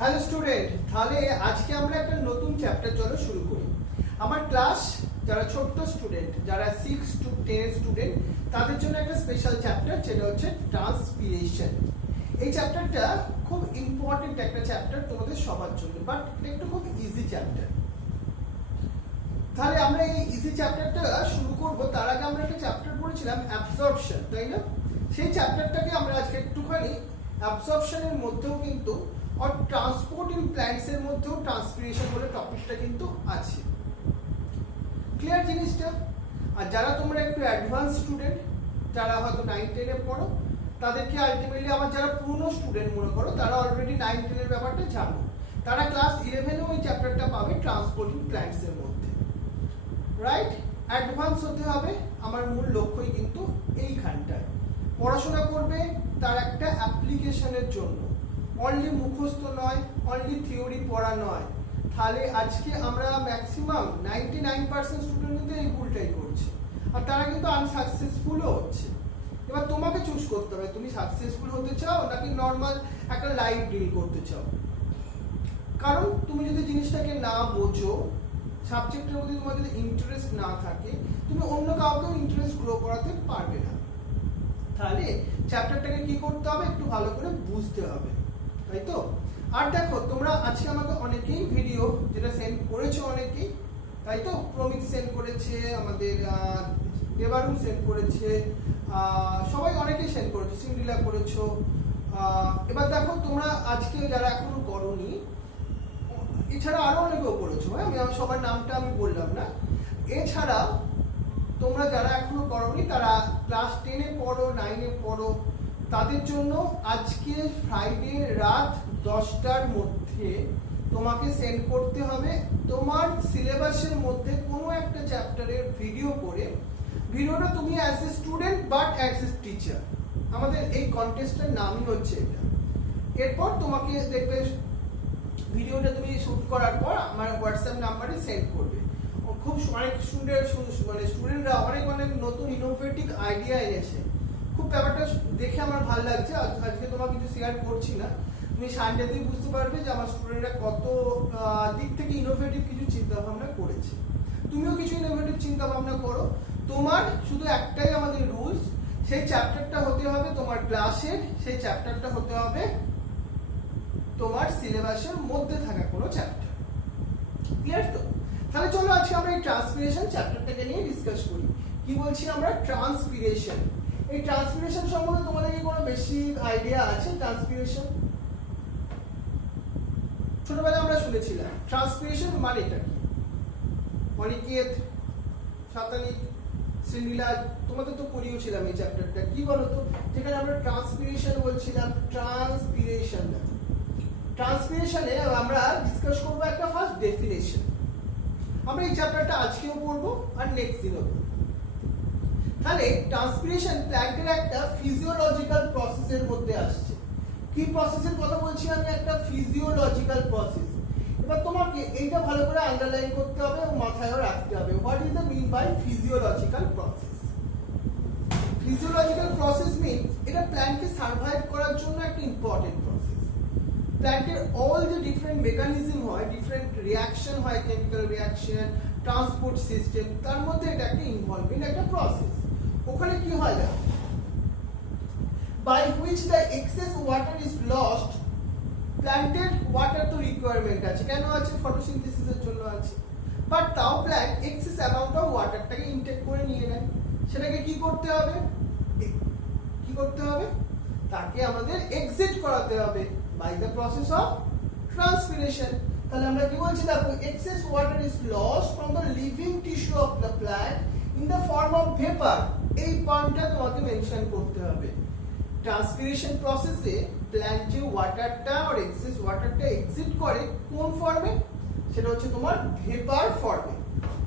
Hello student, তাহলে আজকে আমরা একটা নতুন চ্যাপ্টার চলো শুরু করি। আমার ক্লাস যারা ছোট্ট স্টুডেন্ট, যারা 6 to 10 স্টুডেন্ট, তাদের জন্য একটা স্পেশাল চ্যাপ্টার, যেটা হচ্ছে ট্রান্সপিরেশন। এই চ্যাপ্টারটা খুব ইম্পর্টেন্ট একটা চ্যাপ্টার তোমাদের সবার জন্য, বাট এটা একটু খুব ইজি চ্যাপ্টার। তাহলে আমরা এই ইজি চ্যাপ্টারটা শুরু করব। তার আগে আমরা একটা চ্যাপ্টার পড়েছিলাম অ্যাবজর্পশন, তাই না? সেই চ্যাপ্টারটাকে আমরা আজকে একটুখানি অ্যাবজর্পশনের মধ্যেও কিন্তু আর ট্রান্সপোর্ট ইন প্ল্যান্টস এর মধ্যেও ট্রান্সপিরেশন বলে টপিকটা কিন্তু আছে। ক্লিয়ার জিনিসটা? আর যারা তোমরা একটু অ্যাডভান্স স্টুডেন্ট, যারা হয়তো 9-10 এ পড়ো, তাদেরকে আলটিমেটলি আমার যারা পুরনো স্টুডেন্ট মনে করো, তারা অলরেডি 9-10 এর ব্যাপারটা জানো, তারা ক্লাস 11এও এই চ্যাপ্টারটা পাবে ট্রান্সপোর্ট ইন প্ল্যান্টস এর মধ্যে। রাইট? অ্যাডভান্স হতে হবে, আমার মূল লক্ষ্যই কিন্তু এইখানটায়। পড়াশোনা করবে তার একটা অ্যাপ্লিকেশনের জন্য, অনলি মুখস্থ নয়, অনলি থিওরি পড়া নয়। তাহলে আজকে আমরা ম্যাক্সিমাম 99% স্টুডেন্ট কিন্তু এই ভুলটাই করছে, আর তারা কিন্তু আনসাকসেসফুলও হচ্ছে। এবার তোমাকে চুজ করতে হবে, তুমি সাকসেসফুল হতে চাও নাকি নর্মাল একটা লাইফ ডিল করতে চাও। কারণ তুমি যদি জিনিসটাকে না বোঝো, সাবজেক্টের মধ্যে তোমার যদি ইন্টারেস্ট না থাকে, তুমি অন্য কাউকেও ইন্টারেস্ট গ্রো করাতে পারবে না। তাহলে চ্যাপ্টারটাকে কি করতে হবে, একটু ভালো করে বুঝতে হবে, তাই তো? আর দেখো, তোমরা আজকে আমাকে অনেকেই ভিডিও যেটা সেন্ড করেছো, অনেকেই, তাই তো? প্রমিত সেন্ড করেছে, আমাদের দেবারুণ সেন্ড করেছে, সবাই অনেকেই সেন্ড করেছো, সিন্ডিলা করেছো। এবার দেখো, তোমরা আজকে যারা এখনো করোনি, এছাড়া আরো অনেকেও করেছো, হ্যাঁ, আমি সবার নামটা আমি বললাম না। এছাড়া তোমরা যারা এখনো করোনি, তারা ক্লাস 10 এ পড়ো, 9 এ পড়ো, তাদের জন্য আজকে ফ্রাইডে রাত 10টার মধ্যে তোমাকে সেন্ড করতে হবে তোমার সিলেবাসের মধ্যে কোনো একটা চ্যাপ্টারের ভিডিও করে। ভিডিওটা তুমি as a student but as a teacher, আমাদের এই কন্টেস্টের নামই হচ্ছে এটা। এরপর তোমাকে দেখবে ভিডিওটা তুমি শুট করার পর আমার হোয়াটসঅ্যাপ নাম্বারে সেন্ড করবে। খুব অনেক স্টুডেন্টরা অনেক নতুন ইনোভেটিভ আইডিয়া এনেছে। খুব ব্যাপারটা দেখে আমার ভালো লাগছে। আজকে তোমাকে কিছু শেয়ার করছি না, তুমি সানডেতেই বুঝতে পারবে যে আমার স্টুডেন্টরা কত দিক থেকে ইনোভেটিভ কিছু চিন্তা ভাবনা করেছে। তুমিও কিছু ইনোভেটিভ চিন্তা ভাবনা করো। তোমার শুধু একটাই আমাদের রুলস, সেই চ্যাপ্টারটা হতে হবে তোমার ক্লাসের, সেই চ্যাপ্টারটা হতে হবে তোমার সিলেবাসের মধ্যে থাকা কোনো চ্যাপ্টার। ক্লিয়ার তো? তাহলে চলো আজকে আমরা এই ট্রান্সপিরেশন চ্যাপ্টারটাকে নিয়ে ডিসকাস করি। কি বলছি আমরা? ট্রান্সপিরেশন। এই ট্রান্সপিরেশন সম্বন্ধে তোমাদের কি কোনো বেশি আইডিয়া আছে? ট্রান্সপিরেশন ছোটবেলায় আমরা শুনেছিলাম, ট্রান্সপিরেশন মানেটা কি? অনিকেত, সাতানিক, শ্রীনীলা, তোমাদের তো পড়িয়েছিলাম এই চ্যাপ্টারটা। কি বলতো, যেখানে আমরা ট্রান্সপিরেশন বলছিলাম, ট্রান্সপিরেশন। ট্রান্সপিরেশনে আমরা ডিসকাস করবো একটা ফার্স্ট ডেফিনেশন। আমরা এই চ্যাপ্টারটা আজকেও পড়বো আর নেক্সট দিনও পড়বো। তাহলে ট্রান্সপিরেশন প্ল্যান্টের একটা ফিজিওলজিক্যাল প্রসেসের মধ্যে আসছে। কি প্রসেসের কথা বলছি আমি? একটা ফিজিওলজিক্যাল প্রসেস। এবার তোমাকে এইটা ভালো করে আন্ডারলাইন করতে হবে এবং মাথায়ও রাখতে হবে, what is the mean by physiological process. Physiological process means এটা প্ল্যান্টকে সার্ভাইভ করার জন্য একটা ইম্পর্টেন্ট প্রসেস। প্ল্যান্টের অল যে ডিফারেন্ট মেকানিজম হয়, ডিফারেন্ট রিয়াকশন হয়, কেমিক্যাল রিয়াকশন, ট্রান্সপোর্ট সিস্টেম, তার মধ্যে এটা একটা ইনভলভিং একটা প্রসেস। ওখানে কি হয় না, by which the excess water is lost. প্ল্যান্টের ওয়াটার তো রিকোয়ারমেন্ট আছে, কেন আছে? ফটোসিনথেসিসের জন্য আছে। বাট তাও প্ল্যান্ট এক্সেস অ্যামাউন্ট অফ ওয়াটারটাকে ইনটেক করে নিয়ে নেয়। সেটাকে কি করতে হবে? কি করতে হবে? তাকে আমাদের এক্সিট করাতে হবে by the process of transpiration. তাহলে আমরা কি বলছি? দেখো, excess water is lost from the living tissue of the plant in the form of vapor. এই পয়েন্টটা তোমাকে মেনশন করতে হবে। ট্রান্সপিরেশন প্রসেসে প্ল্যান্ট যে ওয়াটারটা আর এক্সেস ওয়াটারটা এক্সিট করে কোন ফর্মে? সেটা হচ্ছে তোমার ভেপার ফর্মে।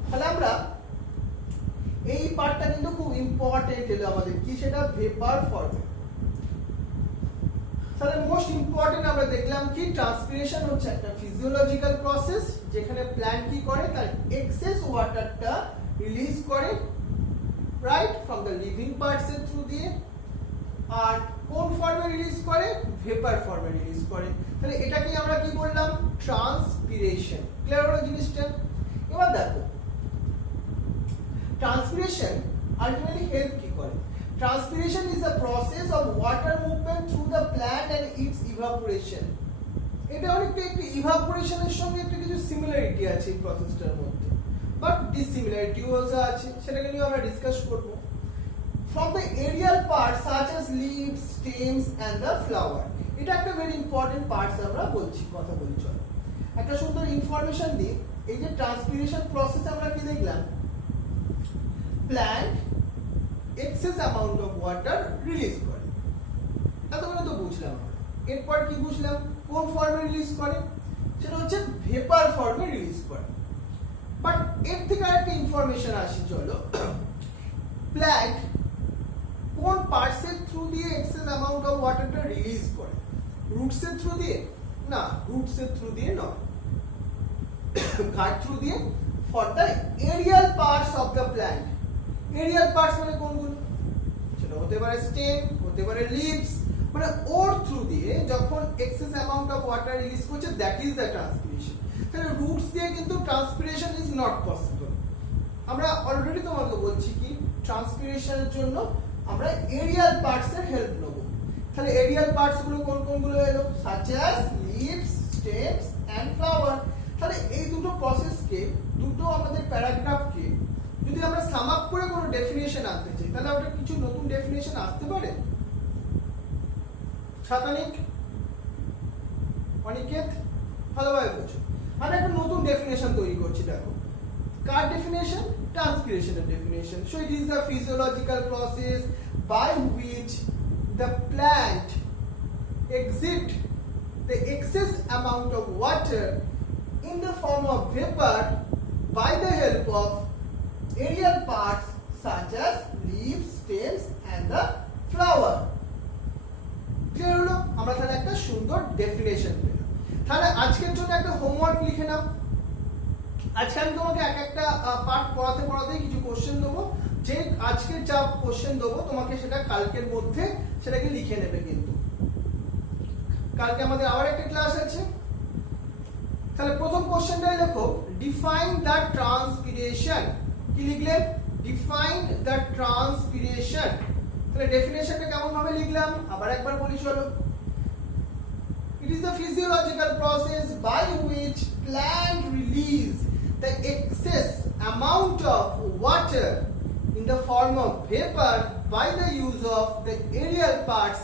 তাহলে আমরা এই পার্টটা কিন্তু খুব ইম্পর্টেন্ট হলো আমাদের, কি সেটা? ভেপার ফর্মে। তাহলে মোস্ট ইম্পর্টেন্ট আমরা দেখলাম কি, ট্রান্সপিরেশন হচ্ছে একটা ফিজিওলজিক্যাল প্রসেস, যেখানে প্ল্যান্ট কি করে? তার এক্সেস ওয়াটারটা রিলিজ করে, right, from the living parts এর থ্রু দিয়ে। আর কোন ফর্মে রিলিজ করে? ভেপার ফর্মে রিলিজ করে। তাহলে এটাকে আমরা কি বললাম? ট্রান্সপিরেশন। ক্লিয়ার হলো জিনিসটা? এবার দেখো ট্রান্সপিরেশন আলটিমেটলি হেল্প কি করে? Transpiration is a process of water movement through the plant and its evaporation. এটা অনেকটা একটু ইভাপোরেশনের সঙ্গে একটা কিছু সিমিলারিটি আছে এই প্রসেসটার মধ্যে, বাট ডিসিমিলারিটিও আছে, সেটাকে নিয়ে আমরা ডিসকাস করব। From the aerial parts such as leaves, stems and the flower. এটা একটা ভেরি ইম্পর্টেন্ট পার্টস আমরা কথা বলছি। চলো একটা সুন্দর ইনফরমেশন দিই। এই যে ট্রান্সপিরেশন প্রসেস আমরা কি দেখলাম? Plant excess amount of water release করে, এতক্ষণে তো বুঝলাম। এরপর কি বুঝলাম? কোন ফর্মে রিলিজ করে? সেটা হচ্ছে ভেপার ফর্মে রিলিজ করে। বাট এর থেকে আরেকটা ইনফরমেশন আসে। চলো প্ল্যান্ট কোন পার্টস এর থ্রু দিয়ে এক্সেস অ্যামাউন্ট অফ ওয়াটারটা রিলিজ করে? রুটস এর থ্রু দিয়ে? না, রুটস এর থ্রু দিয়ে নয়, কার থ্রু দিয়ে? For the aerial parts of the plant. Aerial parts মানে কোনগুলো? সেটা হতে পারে স্টেম, হতে পারে লিভস, মানে ওর থ্রু দিয়ে যখন excess amount of water release করছে, দ্যাট ইজ দ্য ট্রান্সপিরেশন। তাহলে রুটস দিয়ে কিন্তু ট্রান্সপিরেশন ইজ নট পসিবল। আমরা অলরেডি তোমাকে বলছি কি ট্রান্সপিরেশনের জন্য আমরা এরিয়াল পার্টস এর হেল্প নেব। তাহলে এরিয়াল পার্টস গুলো কোনগুলো এলো? Such as leaves, stems and flower. তাহলে এই দুটো প্রসেসকে, দুটো আমাদের প্যারাগ্রাফকে যদি আমরা সাম আপ করে কোনো ডেফিনিশন আনতে চাই, তাহলে ওটা কিছু নতুন ডেফিনিশন আসতে পারে। সাতানিক, অনিকেত ভালোভাবে বোঝো। আমরা একটা নতুন ডেফিনিশন তৈরি করছি। দেখো কার ডেফিনেশন? ট্রান্সপিরেশনের definition. So it is the physiological process by which the plant exit the excess amount of water in the form of vapor by the help of aerial parts such as leaves, stems and the flower. Clear হলো? আমরা তাহলে একটা সুন্দর definition পেলাম। তাহলে আজকের জন্য একটা হোমওয়ার্ক লিখে নাও। আজকে আমি তোমাকে একটা পার্ট পড়াতে কিছু কোশ্চেন দেবো, যে আজকের যা কোশ্চেন দেবো তোমাকে সেটা কালকের মধ্যে সেটাকে লিখে নেবে। কিন্তু কালকে আমাদের আবার একটা ক্লাস আছে। তাহলে প্রথম কোশ্চেনটাই লেখো, ডিফাইন দ্য ট্রান্সপিরেশন। কি লিখলে? Define the transpiration. তাহলে ডেফিনেশনটা কেমন ভাবে লিখলাম আবার একবার বলি চলো। It is the physiological process by which plant release the excess amount of water in the form of vapor by the use of the aerial parts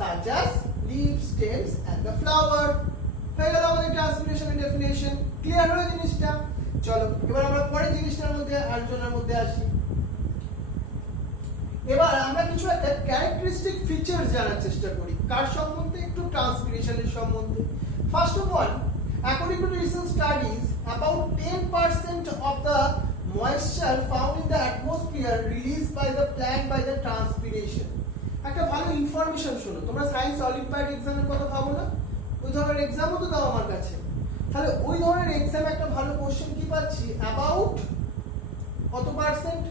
such as leaves, stems and the flower. হয়ে গেল আমাদের ট্রান্সপিরেশনের definition. Clear হলো জিনিসটা? চলো এবার আমরা পরের জিনিসটার মধ্যে আলোচনার মধ্যে আসি। এবার আমরা কিছু একটা ক্যারেক্টারিস্টিক ফিচারস জানার চেষ্টা করি। কার সম্বন্ধে? একটু ট্রান্সপিরেশনের সম্বন্ধে। First of all, according to recent studies, about 10% of the moisture found in the atmosphere released by the plant by the transpiration. একটা ভালো ইনফরমেশন শোনো। তোমরা সায়েন্স অলিম্পিয়াড এক্সামের কথা ভাবো না? ওই ধরনের এক্সামও তো দাও আমার কাছে। তাহলে ওই ধরনের এক্সামে একটা ভালো কোশ্চেন কি পাচ্ছি? অ্যাবাউট কত পার্সেন্ট?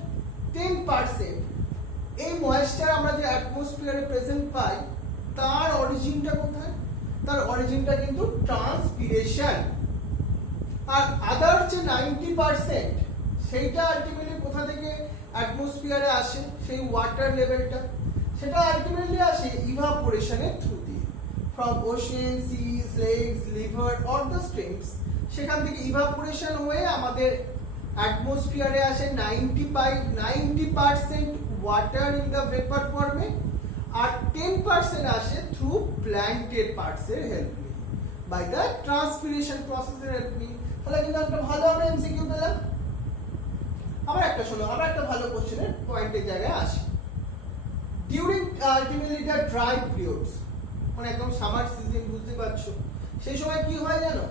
10%। এই ময়েশ্চার আমরা যে অ্যাটমসফিয়ারে প্রেজেন্ট পাই, তার অরিজিনটা কোথায়? তার অরিজিনটা কিন্তু ট্রান্সপিরেশন। আর আদার যে 90% সেইটা আলটিমেটলি কোথা থেকে অ্যাটমসফিয়ারে আসে? সেই ওয়াটার লেভেলটা, সেটা আলটিমেটলি আসে ইভাপোরেশনের থ্রু দিয়ে, from ocean, seas, lakes, river or the streams. সেখান থেকে ইভাপোরেশন হয়ে আমাদের অ্যাটমসফিয়ারে আসে 90% ওয়াটার ইন দ্য ভেপার ফর্মে, আর 10% আসে থ্রু প্ল্যান্টেড পার্টস এর হেল্প নিয়ে, বাই দ্য ট্রান্সপিরেশন প্রসেসের হেল্প নিয়ে। তাহলে কিন্তু একটা ভালো আমরা এমসিকিউ পেলাম। আবার একটা শোনো, আবার একটা ভালো কোশ্চেনের পয়েন্টের জায়গায় আসি। During ultimately the dry periods, মানে একদম সামার সিজন, বুঝতে পারছো, সেই সময় কি হয় জানো?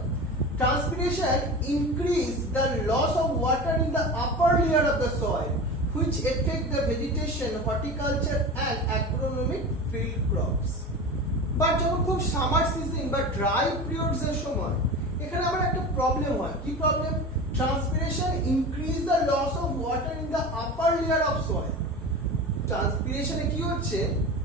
Transpiration increase the loss of water in the upper layer of the soil, which affect the vegetation, horticulture and agronomic field crops. But যখন খুব সামার সিজন বা ড্রাই পিরিয়ডস এর সময় এখানে আবার একটা প্রবলেম হয়। কি problem? Transpiration increase the loss of water in the upper layer of soil. ট্রান্সপিরেশনে কি হচ্ছে?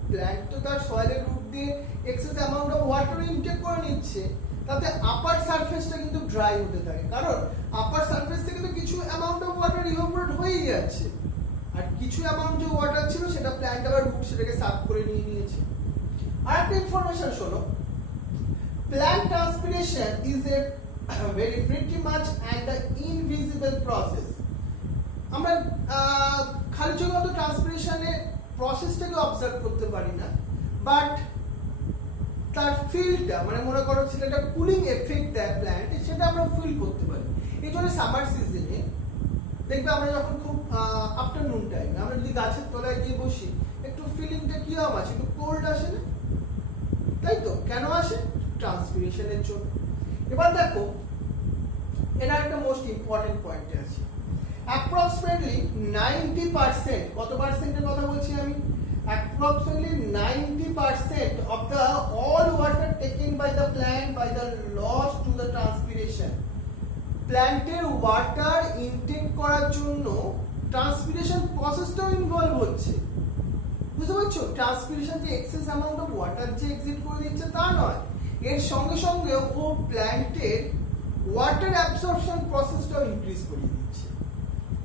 প্ল্যান্ট তো তার সয়েলের রুট দিয়ে excess amount of water intake করে নিচ্ছে, তাতে আপার সারফেসটা কিন্তু ড্রাই হতে থাকে, কারণ আপার সারফেস থেকে তো কিছু অ্যামাউন্ট অফ ওয়াটার ইভাপোরেট হয়েই যাচ্ছে, আর কিছু অ্যামাউন্ট যে ওয়াটার ছিল সেটা প্ল্যান্ট আবার রুট সেটাকে সাফ করে নিয়ে নিয়েছে। আর একটা ইনফরমেশন শোনো, plant transpiration is a very pretty much and an invisible process. আমরা খালি চোখে তো ট্রান্সপিরেশনের প্রসেসটাকে অবজার্ভ করতে পারি না, বাট তার ফিলটা মানে মনে করো সেটা কুলিং এফেক্ট দেয় প্ল্যান্ট, সেটা আমরা ফিল করতে পারি। এই জন্য সামার সিজনে দেখবে আমরা যখন খুব আফটারনুন টাইম আমরা যদি গাছের তলায় গিয়ে বসি, একটু ফিলিংটা কি আছে, একটু কোল্ড আসে না, তাই তো? কেন আসে? ট্রান্সপিরেশনের জন্য। এবার দেখো এটা একটা মোস্ট ইম্পর্টেন্ট পয়েন্ট আছে, অ্যাপ্রক্সিমেটলি 90%, কত পার্সেন্টের কথা বলছি আমি? Approximately 90% of the all water taken by the plant by the loss to the transpiration. প্ল্যান্টের ওয়াটার ইনটেক করার জন্য ট্রান্সপিরেশন প্রসেসটাও ইনভলভ হচ্ছে, বুঝতে পারছো? ট্রান্সপিরেশন যে এক্সেস অ্যামাউন্ট অফ ওয়াটার যে এক্সিট করে দিচ্ছে তা নয়, এর সঙ্গে সঙ্গে ও প্ল্যান্টের ওয়াটার অ্যাবসর্পশন প্রসেসটাও ইনক্রিজ করে দিচ্ছে।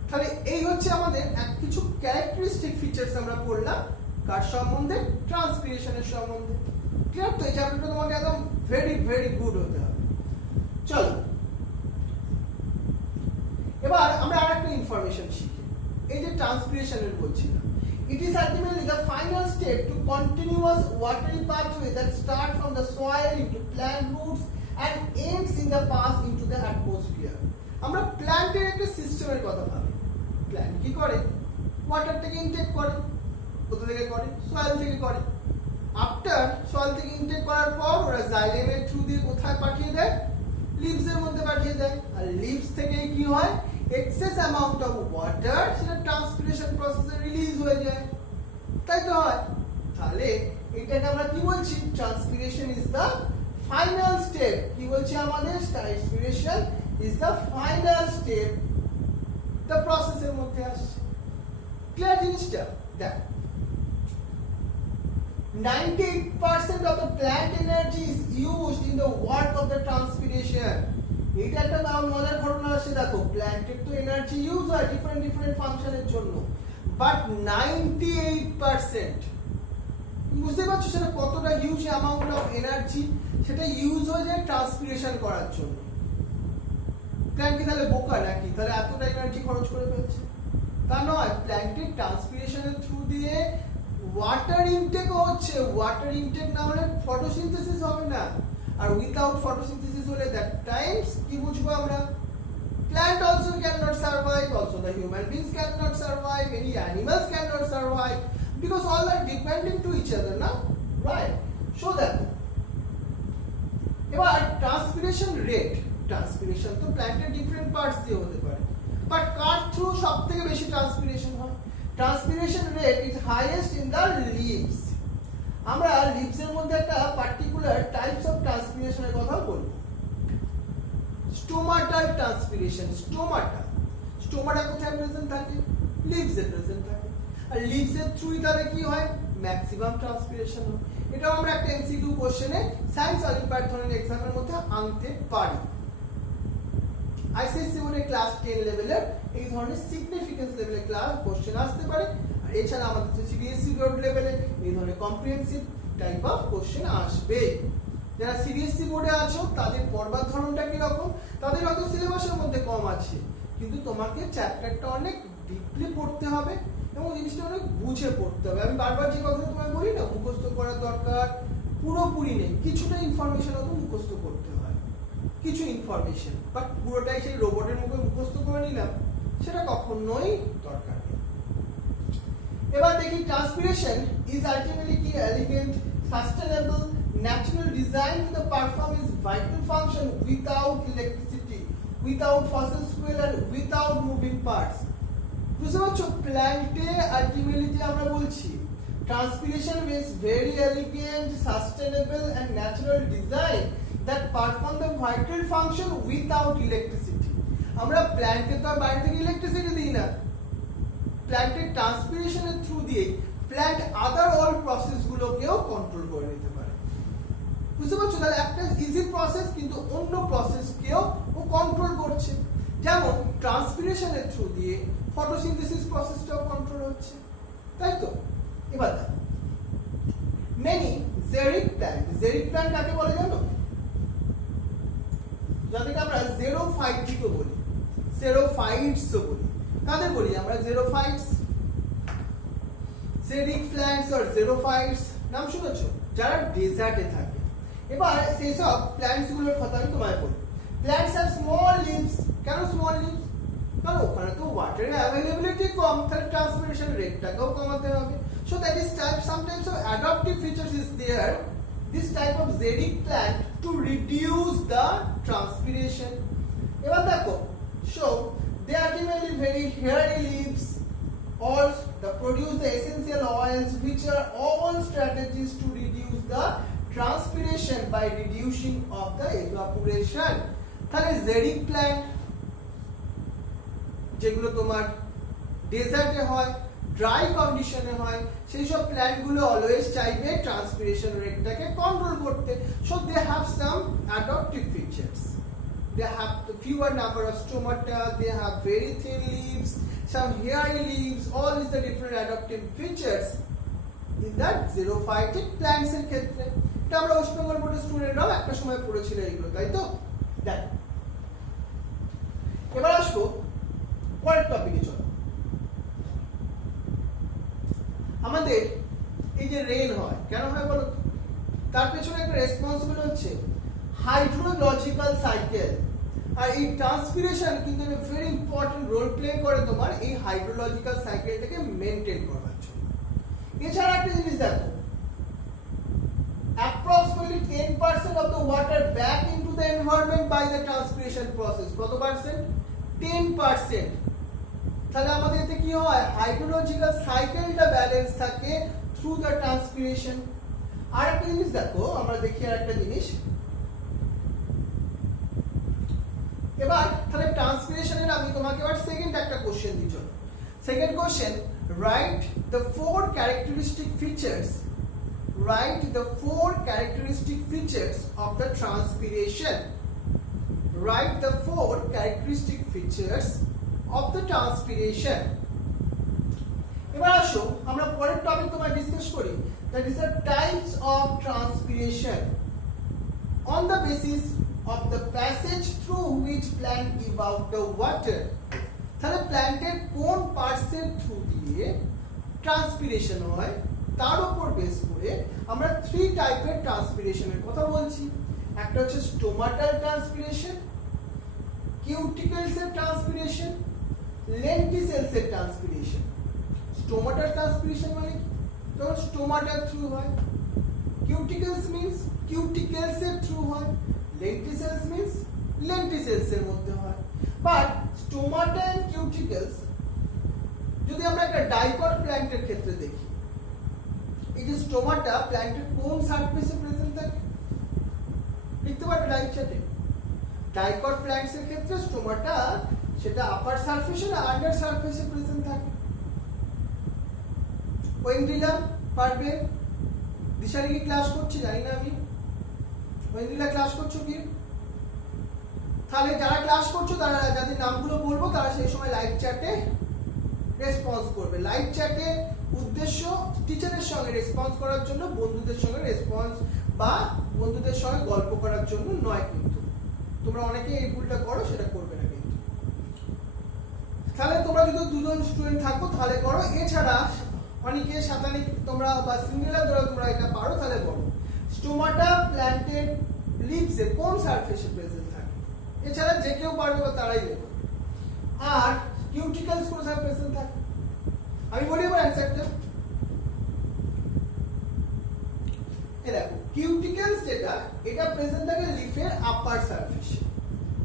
তাহলে এই হচ্ছে আমাদের কিছু ক্যারেক্টারিস্টিক ফিচার্স আমরা পড়লাম কার সম্বন্ধে? ট্রান্সপিরেশনের সম্বন্ধে। ক্লিয়ার তো? এই চ্যাপ্টারটা তোমাকে একদম ভেরি ভেরি গুড হতে হবে। চলো এবার আমরা আরেকটা ইনফরমেশন শিখি। এই যে ট্রান্সপিরেশনের বলছিলাম, it is ultimately the final step to continuous watery pathway that start from the soil into plant roots and ends in the pass into the atmosphere. আমরা প্ল্যান্টের একটা সিস্টেমের কথা ভাবি। প্ল্যান্ট কি করে? ওয়াটারটাকে ইনটেক করে। কোথা থেকে করে? সয়েল থেকে করে। আফটার সয়েল থেকে ইনটেক করার পর ওরা জাইলেমের থ্রু দিয়ে কোথায় পাঠিয়ে দেয়? লিভস এর মধ্যে পাঠিয়ে দেয়। আর লিভস থেকে কি হয়? এক্সেস অ্যামাউন্ট অফ ওয়াটার সেটা ট্রান্সপিরেশন প্রসেসে রিলিজ হয়ে যায়, তাই তো হয়? তাহলে এটাকে আমরা কি বলছি? Transpiration is the final step. কি বলছি আমাদের? Transpiration is the final step, the প্রসেসের মধ্যে আসছে। ক্লিয়ার জিনিসটা? দেখ, 98% of the plant energy is used in the work of the transpiration. এটা একটা মজার ঘটনা আছে। দেখো, প্ল্যান্টের তো এনার্জি ইউজ হয় ডিফারেন্ট ডিফারেন্ট ফাংশনের জন্য, বাট 98% বুঝতে পারছো সেটা কতটা হিউজ অ্যামাউন্ট অফ এনার্জি সেটা ইউজ হয়ে যায় ট্রান্সপিরেশন করার জন্য। প্ল্যান্ট কি তাহলে বোকা নাকি? তাহলে এতটা এনার্জি খরচ করে ফেলছে? তা নয়, প্ল্যান্টের ট্রান্সপিরেশনের থ্রু দিয়ে ওয়াটার ইনটেক হচ্ছে। ওয়াটার ইনটেক না হলে ফটোসিনথেসিস হবে না, আর উইদাউট ফটোসিনথেসিস হলে দ্যাট টাইমস কি বুঝবো আমরা? Plant also cannot survive, also the human beings cannot survive, any animals cannot survive, because all are depending to each other, na? Right? So that এবার transpiration rate, transpiration তো প্ল্যান্টের different parts দিয়ে হতে পারে, but car through সব থেকে বেশি transpiration হয়? Transpiration rate is highest in the leaves. আমরা লিভস এর মধ্যে একটা পার্টিকুলার টাইপস অফ ট্রান্সপিরেশনের কথা বলবো, স্টোমাটাল ট্রান্সপিরেশন। স্টোমাটা কোথায় প্রেজেন্ট থাকে? লিভস এ প্রেজেন্ট থাকে, আর লিভস এর থ্রুই তাহলে কি হয়? ম্যাক্সিমাম ট্রান্সপিরেশন হয়। এটাও আমরা একটা এমসিকিউ কোশ্চেনে সায়েন্স অলিম্পিয়াড ধরনের এক্সামের মধ্যে আনতে পারি। আইসিএসসি বোর্ডে ক্লাস 10 লেভেলের এই ধরনের সিগনিফিকেন্স লেভেলের ক্লাস কোশ্চেন আসতে পারে, আর এছাড়া আমাদের সিবিএসসি বোর্ড লেভেলে এই ধরনের কম্প্রিহেনসিভ টাইপ অফ কোশ্চেন আসবে। যারা সিবিএসসি বোর্ডে আছো তাদের পড়বার ধরনটা কি রকম? তাদের হয়তো সিলেবাসের মধ্যে কম আছে, কিন্তু তোমাকে চ্যাপ্টারটা অনেক ডিপলি পড়তে হবে এবং জিনিসটা অনেক বুঝে পড়তে হবে। আমি বারবার যে কথা তোমায় বলি না, মুখস্থ করার দরকার পুরোপুরি নেই, কিছুটা ইনফরমেশন অত মুখস্থ করতে হয়, কিছু ইনফরমেশন, বাট পুরোটাই সেই রোবটের মুখে মুখস্থ করে নিলাম, সেটা কখনোই দরকার নেই। এবার দেখি, ট্রান্সপিরেশন ইজ আলটিমেটলি কি? Elegant, sustainable, natural design to the perform its vital function without electricity, without fossil fuel and without moving parts. বুঝতে পারছো? প্ল্যান্টে আলটিমেটলি যে আমরা বলছি transpiration is very elegant, sustainable and natural design that perform the vital function without electricity. আমরা প্ল্যান্টকে তো বাইরে থেকে electricity দিই না, প্ল্যান্টের ট্রান্সপিরেশনের থ্রু দিয়ে প্ল্যান্ট আদার অল প্রসেসগুলোকেও কন্ট্রোল করে নিতে পারে। বুঝতে পারছো? তাহলে একটা ইজি প্রসেস কিন্তু অন্য প্রসেসকেও ও কন্ট্রোল করছে। যেমন ট্রান্সপিরেশনের থ্রু দিয়ে ফটোসিনথেসিস প্রসেসটাও কন্ট্রোল হচ্ছে, তাই তো? এবার দেখো মেনি জেরিক প্ল্যান্ট কাকে বলে জানো? যাদেরকে আমরা জেরোফাইটও বলি, জেরোফাইটসও বলি। কাদের বলি আমরা? জেরোফাইটস, জেরিক প্ল্যান্টস আর জেরোফাইটস নাম শুনেছো? যারা ডেজার্টে থাকে। এবার সেই সব প্ল্যান্টস গুলোর কথা আমি তোমায় বলি। Plants have small leaves. কেন স্মল লিভস? কারণ ওখানে তো ওয়াটারের অ্যাভেলেবিলিটি কম, তাহলে ট্রান্সপিরেশন রেটটাকেও কমাতে হবে। So that is some types of adaptive features is there, this type of xeric plant to reduce the transpiration. এবার দেখো, so they are generally very hairy leaves or the produce the essential oils, which are all strategies to reduce the transpiration by reducing of the evaporation. তাহলে xeric plant যেগুলো তোমার ডেজার্টে হয়, dry কন্ডিশনে হয়, সেই সব প্ল্যান্টগুলো অলওয়েজ চাইবে ট্রান্সপিরেশন রেটটাকে কন্ট্রোল করতে। So they have some adaptive features. They have the fewer number of stomata, they have very thin leaves, some hairy leaves, all is the different adaptive features in that xerophytic plants এর ক্ষেত্রে। এটা আমরা West Bengal বোর্ডের স্টুডেন্টরাও একটা সময় পড়েছিল এগুলো, তাই তো? দেখ এবার আসবো পরের টপিকে। চলো, আমাদের এই যে রেন হয় কেন হয় বলো? তার পেছনে একটা রেসপন্সিবল হচ্ছে হাইড্রোলজিক্যাল সাইকেল। আর এই ট্রান্সপিরেশন কিন্তু ভেরি ইম্পর্টেন্ট রোল প্লে করে তোমার এই হাইড্রোলজিক্যাল সাইকেলটাকে মেনটেন করার জন্য। এছাড়া একটা জিনিস দেখো, approximately 10% of the water back into the environment by the transpiration process. কত পার্সেন্ট? 10%। তাহলে আমাদের এতে কি হয়? হাইড্রোলজিক্যাল সাইকেলটা ব্যালেন্স থাকে থ্রু দ্য ট্রান্সপিরেশন। আর একটা জিনিস দেখো, আমরা দেখি আর একটা জিনিস। এবার তাহলে ট্রান্সপিরেশনের আমি তোমাকে এবার সেকেন্ড একটা কোশ্চেন দিই। চলো, second question, write the four characteristic features, write the four characteristic features of the transpiration. Write the four characteristic features of the transpiration. এবার আসো আমরা পরের টপিক তোমায় ডিসকাস করি, that is the types of transpiration on the basis of the passage through which plant give out the water. তাহলে প্ল্যান্টের কোন পার্টসের through দিয়ে ট্রান্সপিরেশন হয় তার উপর বেস করে আমরা থ্রি টাইপের ট্রান্সপিরেশনের কথা বলছি। একটা হচ্ছে স্টোমাটাল ট্রান্সপিরেশন, কিউটিকলস এর ট্রান্সপিরেশন, লেন্টিসেলস এর ট্রান্সপিরেশন। স্টোমাটাল ট্রান্সপিরেশন মানে যখন স্টোমাটার থ্রু হয়, কিউটিকলস মিন্স কিউটিকলস এর থ্রু হয়, লেন্টিসেলস মিন্স লেন্টিসেলস এর মধ্যে হয়। বাট স্টোমাটা এন্ড কিউটিকলস যদি আমরা একটা ডাইকট প্ল্যান্টের ক্ষেত্রে দেখি, এই যে স্টোমাটা প্ল্যান্টের কোন সারফেসে প্রেজেন্ট থাকে লিখতে পারবে ডাইক চার্টে। ডাইকট প্ল্যান্টস এর ক্ষেত্রে স্টোমাটা সেটা আপার সারফেসে না আন্ডার সারফেসে প্রেজেন্ট থাকে। ওয়েন্ড্রিলা পারবে? দিশারি কি ক্লাস করছি জানি না আমি। ওয়েন্ড্রিলা ক্লাস করছো কি? তাহলে যারা ক্লাস করছো তারা যাদের নামগুলো বলবো তারা সেই সময় লাইভ চ্যাটে রেসপন্স করবে। লাইভ চ্যাটে উদ্দেশ্য টিচারের সঙ্গে রেসপন্স করার জন্য, বন্ধুদের সঙ্গে রেসপন্স বা বন্ধুদের সঙ্গে গল্প করার জন্য নয়। কিন্তু তোমরা অনেকে এই ভুলটা করো, সেটা করবে না কিন্তু। তাহলে তোমরা যদি দুজন স্টুডেন্ট থাকো তাহলে করো। এছাড়া অনেকে সাঁতারি তোমরা বা সিঙ্গুলার ধরো তোমরা এটা পারো তাহলে বলো। স্টোমাটা প্ল্যান্টের লিভসে কোন সারফেসে প্রেজেন্ট থাকে? এছাড়া যে কেউ পারবে বা তারাই দেবে। আর কিউটিকলস কোন সারফেসে থাকে? আমি বলি এবার অ্যানসারটা। এই দেখো, কিউটিকলস যেটা এটা প্রেজেন্ট থাকে লিফের আপার সারফেসে।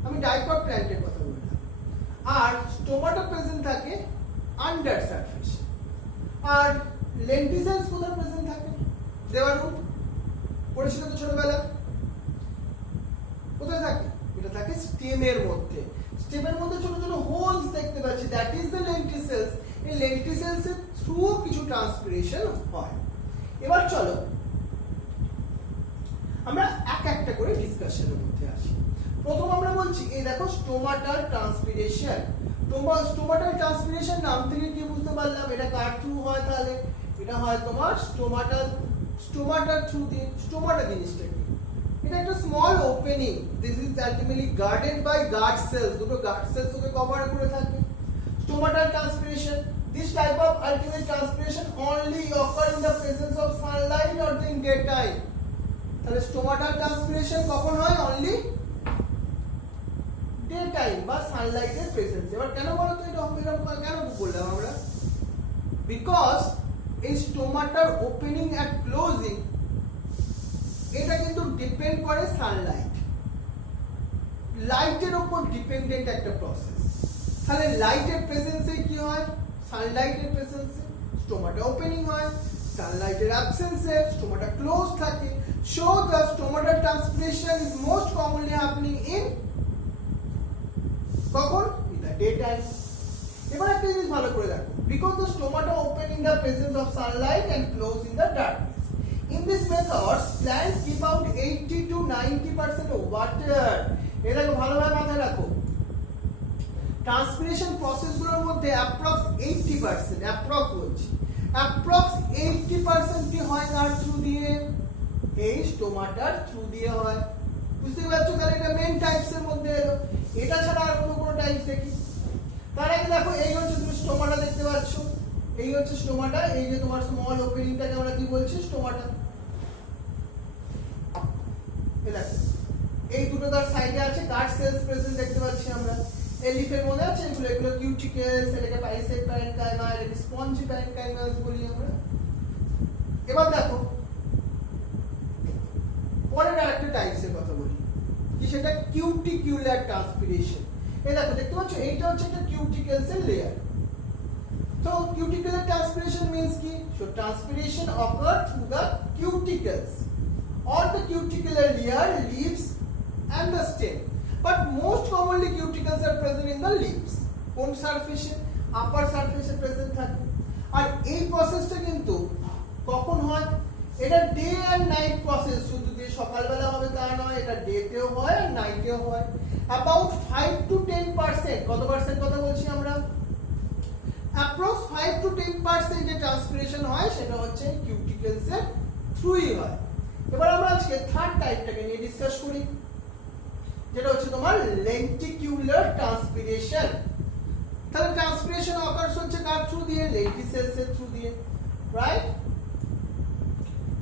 আমি ডাইকট প্ল্যান্টের কথা বললাম। আর স্টোমাটা প্রেজেন্ট থাকে আন্ডার সারফেসে। আর লেন্টিসেলস কোথায় প্রেজেন্ট থাকে? দেওয়ারুট পড়েছিল তো ছোটবেলা। কোথায় থাকে? এটা থাকে স্টেমের মধ্যে। স্টেমের মধ্যে ছোট ছোট হোলস দেখতে পাচ্ছি, দ্যাট ইজ দ্য লেন্টিসেলস। এই লেন্টিসেলস এর থ্রু কিছু ট্রান্সপিরেশন হয়। এবার চলো আমরা এক একটা করে ডিসকাশনের মধ্যে আসি। প্রথম আমরা বলছি এই দেখো স্টোমাটাল ট্রান্সপিরেশন। স্টোমাটাল ট্রান্সপিরেশন নাম থেকে কি বুঝতে পারলাম এটা কার থ্রু হয়? তাহলে এটা হয় তোমার স্টোমাটার থ্রু দিয়ে। স্টোমাটা জিনিসটা কি? এটা একটা small opening, this is ultimately guarded by guard cells, দুটো গার্ড সেলস ওকে কভার করে থাকে। Stomatal transpiration, this type of ultimate transpiration only occur in the presence of sunlight or in daytime. তাহলে স্টোমাটাল ট্রান্সপিরেশন কখন হয়? Only day time বা সানলাইটের প্রেজেন্সে। এবার কেন বলো তো এটা এরকম কেন বললাম আমরা? বিকজ এই স্টোমাটার ওপেনিং এন্ড ক্লোজিং এটা কিন্তু ডিপেন্ড করে সানলাইট, লাইটের উপর ডিপেন্ডেন্ট একটা প্রসেস। তাহলে লাইটের প্রেজেন্সে কি হয়? সানলাইটের প্রেজেন্সে স্টোমাটা ওপেনিং হয়, সানলাইটের অ্যাবসেন্সে স্টোমাটা ক্লোজ থাকে। So the stomatal transpiration is most commonly happening in কখন? In the day time. এবার একটা জিনিস ভালো করে দেখো, because the stomata open in the presence of sunlight and close in the darkness. In this method, plants keep out 80 to 90% of water. এটা ভালোভাবে মাথায় রাখো। ট্রান্সপিরেশন প্রসেস গুলোর মধ্যে অ্যাপ্রক্স 80%, অ্যাপ্রক্স বলছি, অ্যাপ্রক্স 80% কি হয় তার থ্রু দিয়ে? এই স্টোমাটার থ্রু দিয়ে হয়। বুঝতে পারছো? তাহলে এটা মেইন টাইপস এর মধ্যে এলো। এটা ছাড়া আর কোনো টাইপস দেখি? তার আগে দেখো এই হচ্ছে তুমি স্টোমাটা দেখতে পাচ্ছ, এই হচ্ছে স্টোমাটা, এই যে তোমার স্মল ওপেনিংটাকে আমরা কি বলছি? স্টোমাটা। এই দুটো তার সাইডে আছে গার্ড সেলস প্রেজেন্ট দেখতে পাচ্ছি আমরা। এই লিফের মধ্যে আছে এগুলো কিউটিকেলস, এটাকে পাইসেট প্যারেনকাইমা, এটাকে স্পঞ্জি প্যারেনকাইমাস বলি আমরা। এবার দেখো পরের আরেকটা টাইপসের কথা বলি, কি সেটা? Cuticular transpiration. এই দেখো দেখতে পাচ্ছ এইটা হচ্ছে একটা কিউটিকেলস এর layer. So cuticular transpiration means ki, so transpiration occur through the cuticles or the cuticular layer, leaves and the stem. But most commonly cuticles are present in the leaves. কোন সারফেসে? আপার সারফেসে প্রেজেন্ট থাকে। আর এই প্রসেসটা কিন্তু কখন হয়? এটা ডে এন্ড নাইট প্রসেস, শুধু যে সকালবেলা হবে তা নয়, এটা ডেতেও হয় আর নাইটেও হয়। About 5 to 10%, কত পার্সেন্ট কথা বলছি আমরা? অ্যাপ্রক্স 5 to 10% যে ট্রান্সপিরেশন হয় সেটা হচ্ছে কিউটিকেলস এর থ্রুই হয়। এবার আমরা আজকে থার্ড টাইপটাকে নিয়ে ডিসকাস করি, যেটা হচ্ছে তোমার লেন্টিকিউলার ট্রান্সপিরেশন। তাহলে ট্রান্সপিরেশন অকার্স হচ্ছে কার থ্রু দিয়ে? লেন্টিসেলস এর থ্রু দিয়ে, রাইট?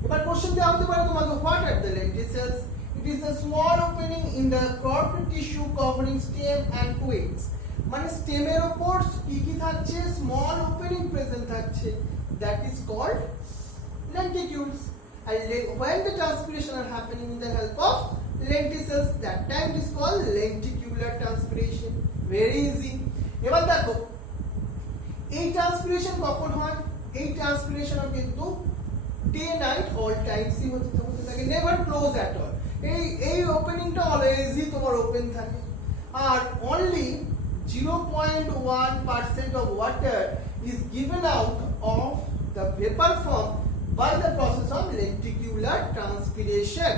এবার কোশ্চেন দেওয়া হতে পারে তোমাকে, what are the lenticels? It is a small opening in the corporate tissue covering stem and twigs. মানে স্টেমের উপর কি কি থাকছে? স্মল ওপেনিং প্রেজেন্ট থাকছে, that is called lenticules. And when the transpiration are happening with the help of lenticels, that time is called lenticular transpiration. Very easy. এবার দেখো এই ট্রান্সপিরেশন কখন হয়? এই ট্রান্সপিরেশন কিন্তু ডে নাইট অল টাইমসই হতে থাকে, নেভার ক্লোজ অ্যাট অল। এই ওপেনিংটা অলওয়েজই তোমার ওপেন থাকে। আর only 0.1% of water is given out of the vapor form by the process of lenticular transpiration.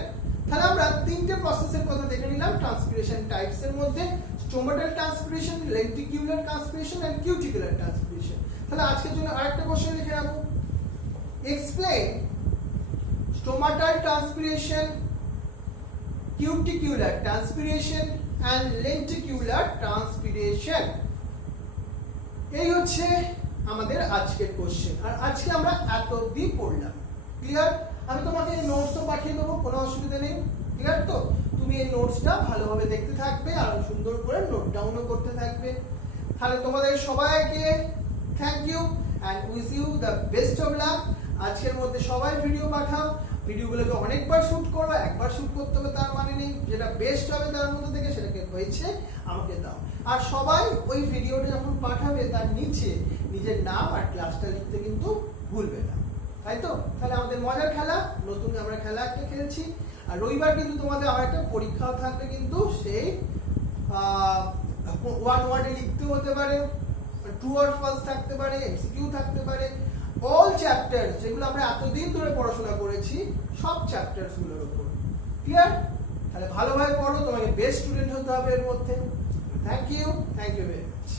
তাহলে আমরা তিনটে প্রসেসের কথা দেখে নিলাম ট্রান্সপিরেশন টাইপস এর মধ্যে, stomatal transpiration, lenticular transpiration and cuticular transpiration. তাহলে আজকের জন্য আরেকটা কোশ্চেন লিখে রাখো, explain stomatal transpiration, cuticular transpiration and lenticular transpiration. এই হচ্ছে আমাদের আজকের কোশ্চেন। আর আজকে আমরা এত অবধি পড়লাম। ক্লিয়ার? আমি তোমাকে এই নোটসও পাঠিয়ে দেবো, কোনো অসুবিধা নেই। ক্লিয়ার তো? তুমি এই নোটসটা ভালোভাবে দেখতে থাকবে আর সুন্দর করে নোট ডাউনও করতে থাকবে। তাহলে তোমাদের সবাইকে thank you and wish you the best of luck. আজকের মধ্যে সবাই ভিডিও পাঠাও, ভিডিওগুলোকে অনেকবার শুট করো, একবার শুট করতে হবে তার মানে নেই, যেটা বেস্ট হবে তার মধ্যে থেকে সেটাকে হয়েছে আমাকে দাও। আর সবাই ওই ভিডিওটা যখন পাঠাবে তার নিচে নিজের নাম আর ক্লাসটা লিখতে কিন্তু ভুলবে না, তাই তো? তাহলে আমাদের মজার খেলা, নতুন আমরা খেলা একটা খেলছি। আর রবিবার কিন্তু তোমাদের আমার একটা পরীক্ষাও থাকবে, কিন্তু সেই ওয়ান ওয়ার্ডে লিখতে হতে পারে, ট্রু অর ফলস থাকতে পারে, এমসিকিউ থাকতে পারে, অল চ্যাপ্টার্স যেগুলো আমরা এতদিন ধরে পড়াশোনা করেছি সব চ্যাপ্টার্স গুলোর উপর। ক্লিয়ার? তাহলে ভালোভাবে পড়ো, তোমাকে বেস্ট স্টুডেন্ট হতে হবে এর মধ্যে। Thank you very much.